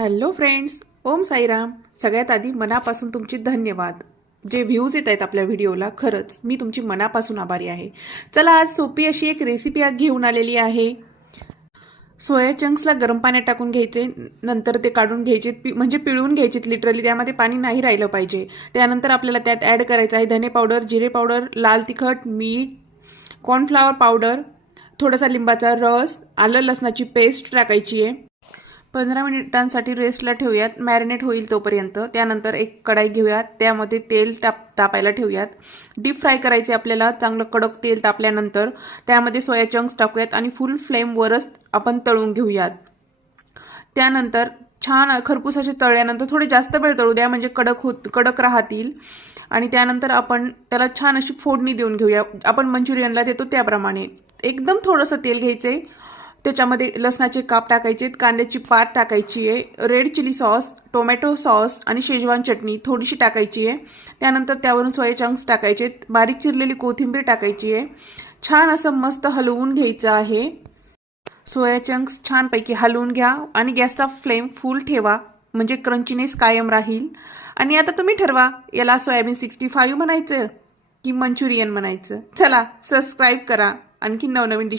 Hello friends, Om Sairam. सगळ्यात आधी मनापासून तुमचे धन्यवाद. जे व्ह्यूज येत आहेत आपल्या व्हिडिओला, खरंच मी तुमची मनापासून आभारी आहे. चला, आज सोपी अशी एक रेसिपी घेऊन आलेली आहे. सोया चंक्सला गरम पाण्यात टाकून घ्यायचे, नंतर ते काढून घ्यायचे, म्हणजे पिळून घ्यायचे. लिटरली त्यामध्ये पाणी नाही राहिलं पाहिजे. त्यानंतर आपल्याला त्यात ॲड करायचं आहे धने पावडर, जिरे पावडर, लाल तिखट, मीठ, कॉर्नफ्लॉवर पावडर, थोडासा लिंबाचा रस, आलं लसणाची पेस्ट टाकायची आहे. 15 मिनिटांसाठी रेस्टला ठेवूयात, मॅरिनेट होईल तोपर्यंत. त्यानंतर एक कढाई घेऊयात, त्यामध्ये तेल तापायला ठेवूयात. डीप फ्राय करायचे आपल्याला. चांगलं कडक तेल तापल्यानंतर त्यामध्ये सोया चंक्स टाकूयात आणि फुल फ्लेमवरच आपण तळून घेऊयात. त्यानंतर छान खरपूस असे तळल्यानंतर थोडे जास्त वेळ तळू द्या, म्हणजे कडक राहतील. आणि त्यानंतर आपण त्याला छान अशी फोडणी देऊन घेऊया, आपण मंचुरियनला देतो त्याप्रमाणे. एकदम थोडंसं तेल घ्यायचंय, त्याच्यामध्ये लसणाचे काप टाकायचे, कांद्याची पात टाकायची आहे, red chilli sauce, tomato sauce आणि शेजवान चटणी थोडीशी टाकायची आहे. त्यानंतर त्यावरून सोया चंक्स टाकायचे, बारीक चिरलेली कोथिंबीर टाकायची आहे. छान असं मस्त हलवून घ्यायचं आहे. सोया चंक्स छानपैकी हलवून घ्या आणि गॅसचा फ्लेम फुल ठेवा, म्हणजे क्रंचीनेस कायम राहील. आणि आता तुम्ही ठरवा, याला सोयाबीन 65 म्हणायचं की मंचुरियन म्हणायचं. चला, सबस्क्राईब करा. आणखी नवनवीन डिश